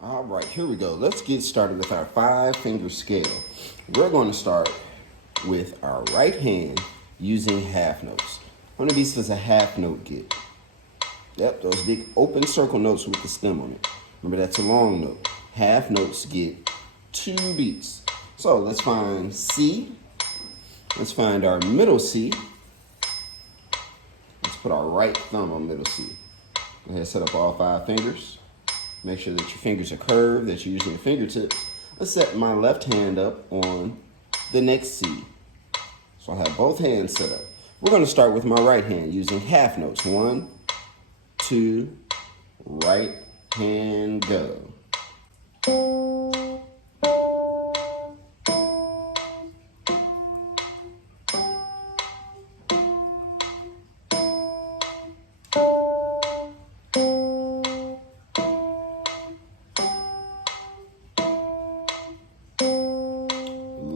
All right, here we go. Let's get started with our 5-finger scale. We're going to start with our right hand using half notes. How many beats does a half note get? Yep, those big open circle notes with the stem on it. Remember, that's a long note. Half notes get 2 beats. So let's find C. Let's find our middle C. Let's put our right thumb on middle C. Go ahead, set up all 5 fingers. Make sure that your fingers are curved, that you're using your fingertips. Let's set my left hand up on the next C. So I have both hands set up. We're going to start with my right hand using half notes. 1, 2, right hand, go.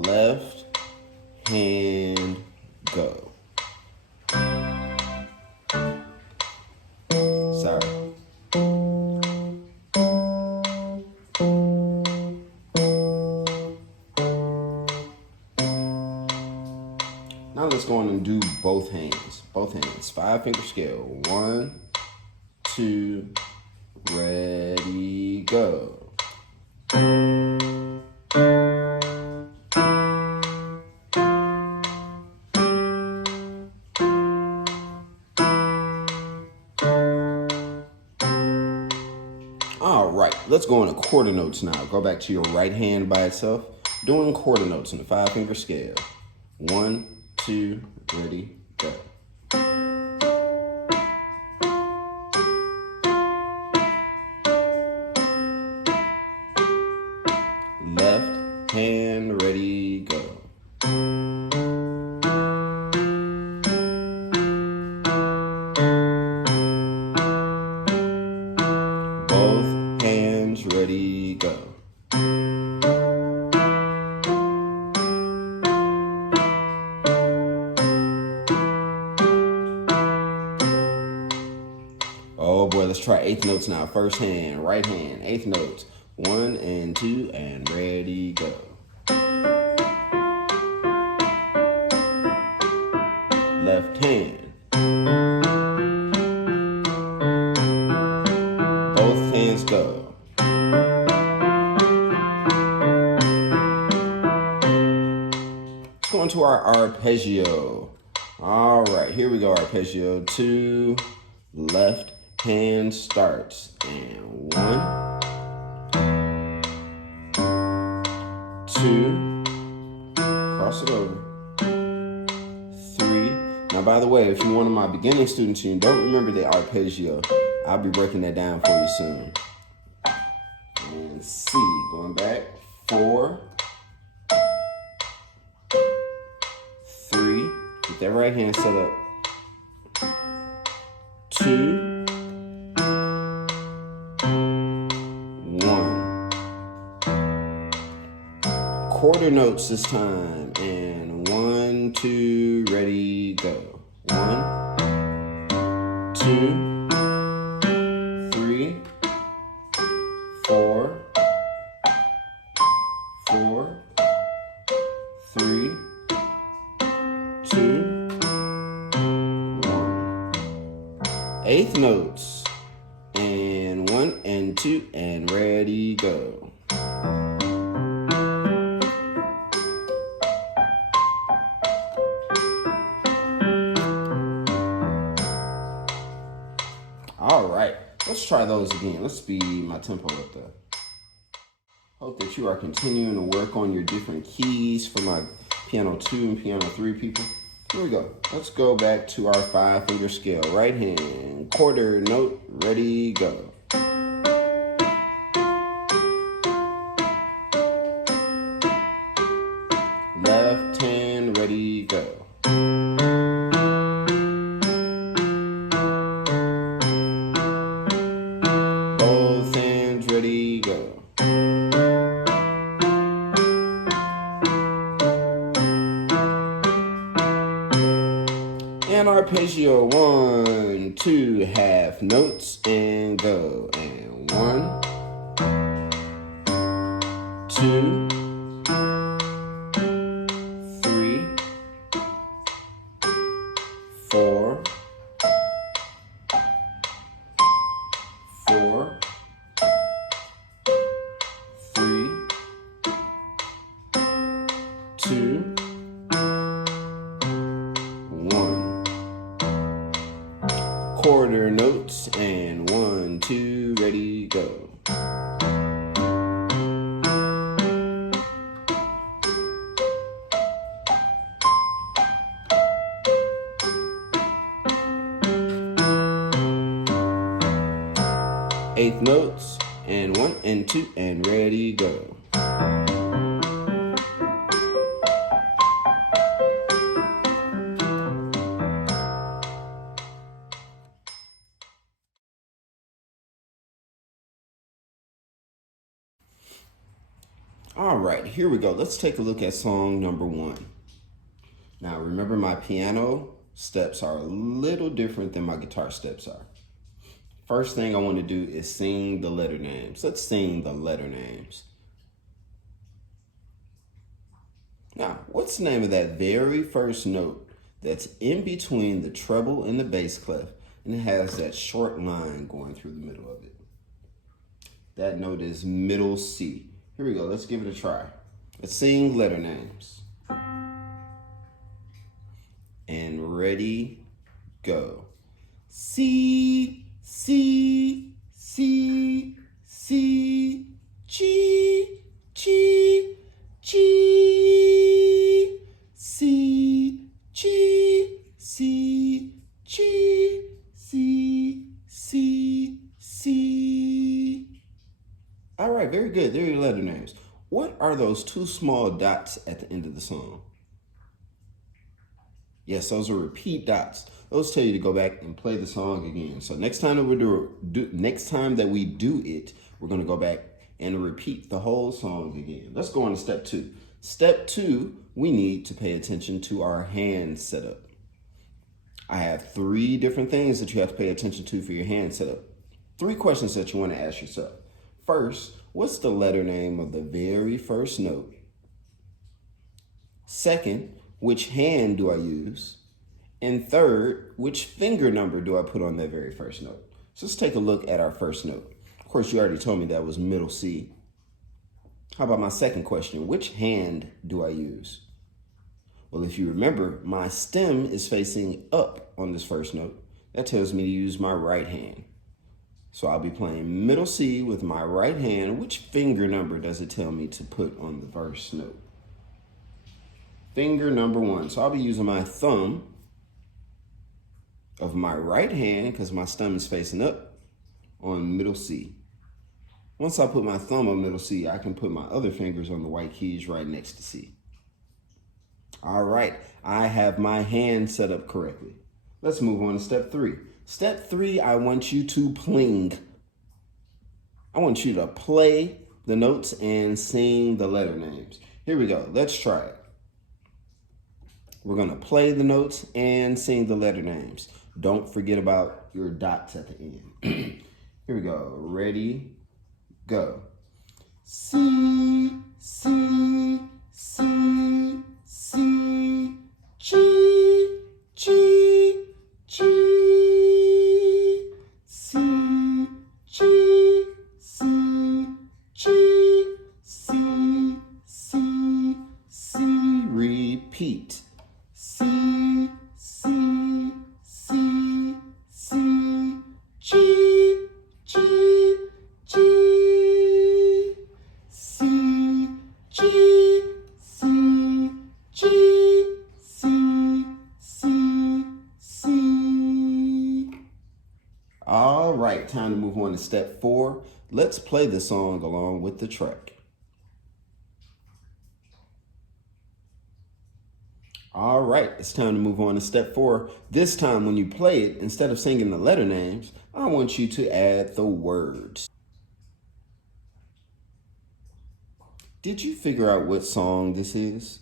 Left hand, go. Sorry. Now let's go on and do both hands. Both hands. 5-finger scale. 1, 2, ready, go. All right, let's go into quarter notes now. Go back to your right hand by itself. Doing quarter notes in the 5-finger scale. 1, 2, ready, go. Left hand, ready, go. Both hands, ready, go. Oh boy, let's try 8th notes now. First hand, right hand, 8th notes. 1 and 2 and ready, go. Left hand. Both hands, go. Let's go into our arpeggio. All right, here we go, arpeggio. 2, left hand starts. And 1, 2, cross it over. 3. Now, by the way, if you're one of my beginning students and you don't remember the arpeggio, I'll be breaking that down for you soon. And C, going back. 4, 3. Get that right hand set up. 2, 1. Quarter notes this time. And 1, 2, ready, go. 1, 2, 3, 4, 4, 3, 2, 1. 8th notes. And 1 and 2 and ready, go. All right, let's try those again. Let's speed my tempo up there. Hope that you are continuing to work on your different keys for my piano 2 and piano 3 people. Here we go. Let's go back to our 5-finger scale. Right hand, quarter note, ready, go. Left hand, ready, go. Both hands, ready, go. And arpeggio, 1, 2, half notes, and go. And 1, 2, 3, 4, 4, 3, 2, 1. Quarter notes and 1, 2, ready, go. Eighth notes and 1 and 2 and ready, go. All right, here we go. Let's take a look at song number 1. Now, remember, my piano steps are a little different than my guitar steps are. First thing I want to do is sing the letter names. Let's sing the letter names. Now, what's the name of that very first note that's in between the treble and the bass clef, and it has that short line going through the middle of it? That note is middle C. Here we go. Let's give it a try. Let's sing letter names. And ready, go. C, C, C, C, G, G, G, C, G, C, G, C, C, C. All right, very good. There are your letter names. What are those two small dots at the end of the song? Yes, those are repeat dots. Those tell you to go back and play the song again. So next time that we do it, we're going to go back and repeat the whole song again. Let's go on to step 2. Step 2, we need to pay attention to our hand setup. I have 3 different things that you have to pay attention to for your hand setup. 3 questions that you want to ask yourself. First, what's the letter name of the very first note? Second, which hand do I use? And third, which finger number do I put on that very first note? So let's take a look at our first note. Of course, you already told me that was middle C. How about my second question? Which hand do I use? Well, if you remember, my stem is facing up on this first note. That tells me to use my right hand. So I'll be playing middle C with my right hand. Which finger number does it tell me to put on the first note? Finger number 1. So I'll be using my thumb of my right hand, because my stem is facing up, on middle C. Once I put my thumb on middle C, I can put my other fingers on the white keys right next to C. All right, I have my hand set up correctly. Let's move on to step 3. Step 3, I want you to pling. I want you to play the notes and sing the letter names. Here we go. Let's try it. We're going to play the notes and sing the letter names. Don't forget about your dots at the end. Here we go. Ready, go. C, C, C, C, G, G, G, C, G, C, G, C, C, C. Repeat. C, C, C, C, G, G, G, C, G, C, G, C, C, C. All right, time to move on to step 4. Let's play the song along with the track. All right, it's time to move on to step 4. This time when you play it, instead of singing the letter names, I want you to add the words. Did you figure out what song this is?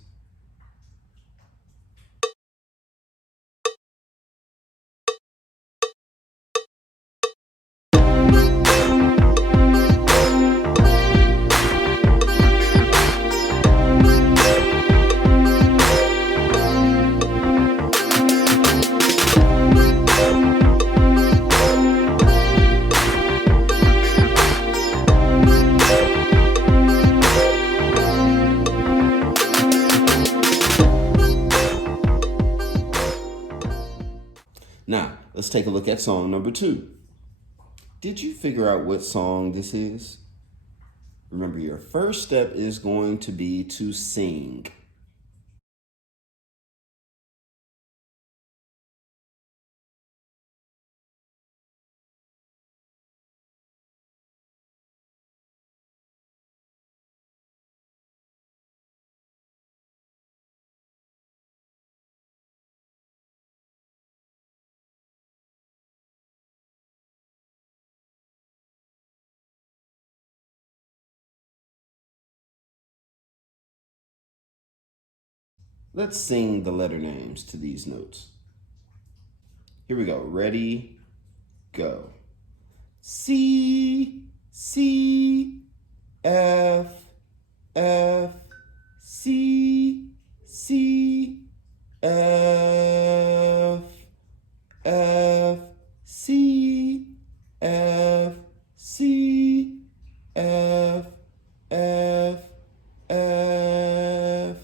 let's take a look at song number 2. Did you figure out what song this is? Remember, your first step is going to be to sing. Let's sing the letter names to these notes. Here we go. Ready, go. C, C, F, F, C, C, F, F, C, F, C, F, F, F.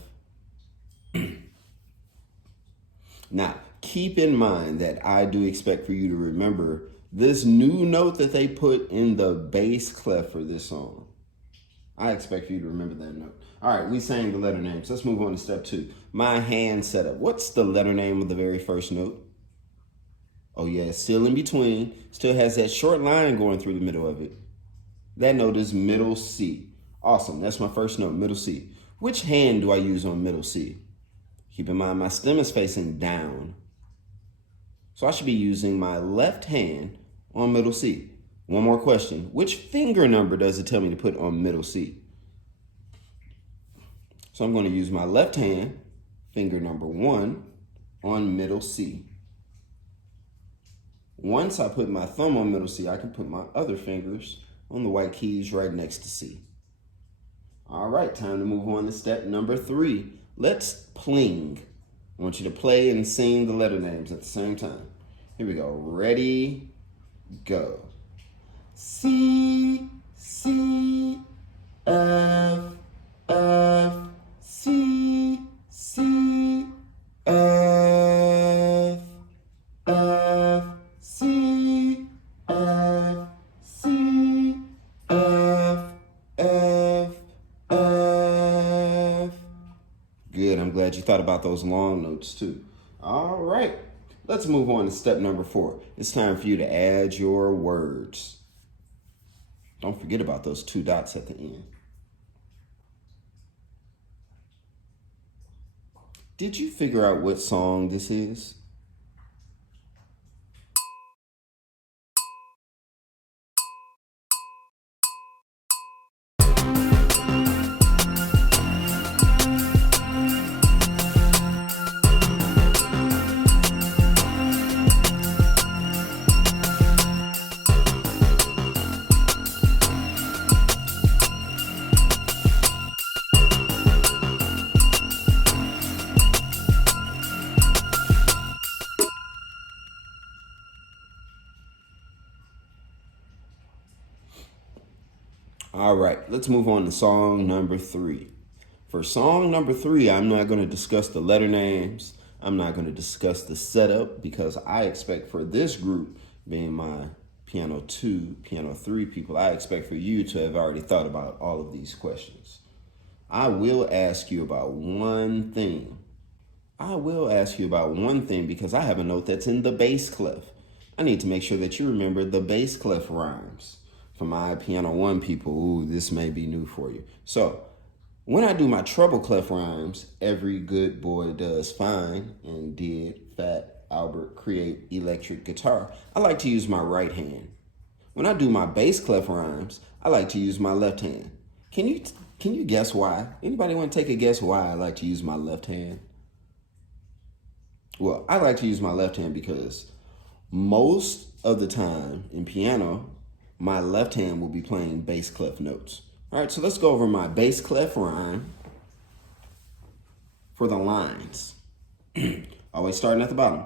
Now, keep in mind that I do expect for you to remember this new note that they put in the bass clef for this song. I expect for you to remember that note. All right, we sang the letter names. Let's move on to step 2. My hand setup. What's the letter name of the very first note? Oh yeah, it's still in between. Still has that short line going through the middle of it. That note is middle C. Awesome, that's my first note, middle C. Which hand do I use on middle C? Keep in mind my stem is facing down. So I should be using my left hand on middle C. One more question. Which finger number does it tell me to put on middle C? So I'm going to use my left hand, finger number 1, on middle C. Once I put my thumb on middle C, I can put my other fingers on the white keys right next to C. All right, time to move on to step number 3. Let's pling. I want you to play and sing the letter names at the same time. Here we go. Ready, go. C, C, F, F, C, C, F, F, C, F, C, F, F, F. Good, I'm glad you thought about those long notes too. All right, let's move on to step number 4. It's time for you to add your words. Don't forget about those 2 dots at the end. Did you figure out what song this is? All right, let's move on to song number 3. For song number 3, I'm not going to discuss the letter names. I'm not going to discuss the setup because I expect for this group, being my piano 2, piano 3 people, I expect for you to have already thought about all of these questions. I will ask you about one thing. Because I have a note that's in the bass clef. I need to make sure that you remember the bass clef rhymes. For my piano 1 people, ooh, this may be new for you. So, when I do my treble clef rhymes, every good boy does fine, and did, fat, Albert, create, electric guitar, I like to use my right hand. When I do my bass clef rhymes, I like to use my left hand. Can you guess why? Anybody want to take a guess why I like to use my left hand? Well, I like to use my left hand because most of the time in piano, my left hand will be playing bass clef notes. All right, so let's go over my bass clef rhyme for the lines. Always starting at the bottom.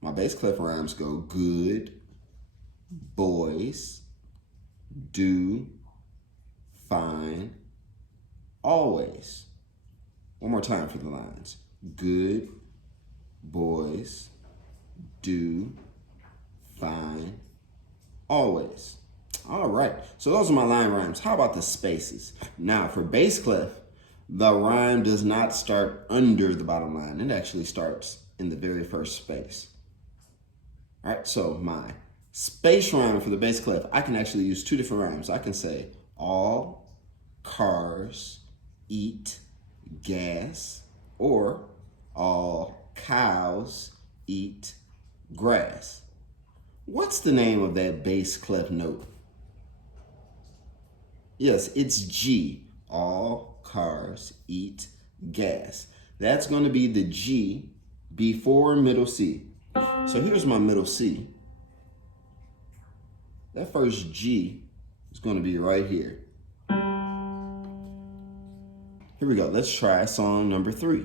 My bass clef rhymes go good, boys, do, fine, always. One more time for the lines. Good, boys, do, fine, always. All right, so those are my line rhymes. How about the spaces? Now for bass clef, the rhyme does not start under the bottom line. It actually starts in the very first space. All right, so my space rhyme for the bass clef, I can actually use two different rhymes. I can say all cars eat gas, or all cows eat grass. What's the name of that bass clef note? Yes, it's G. All cars eat gas. That's going to be the G before middle C. So here's my middle C. That first G is going to be right here. Here we go. Let's try song number 3.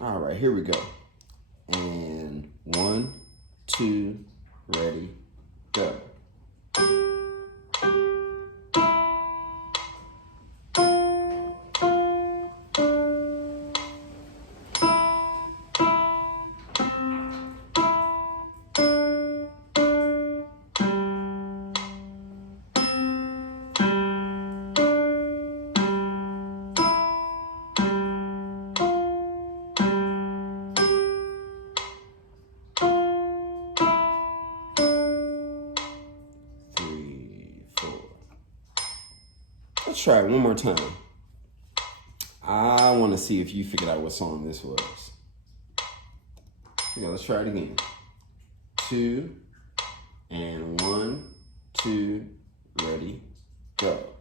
All right, here we go. And 1, 2, ready, go. Let's try it one more time. I want to see if you figured out what song this was. Here, let's try it again. 2 and 1, 2, ready, go.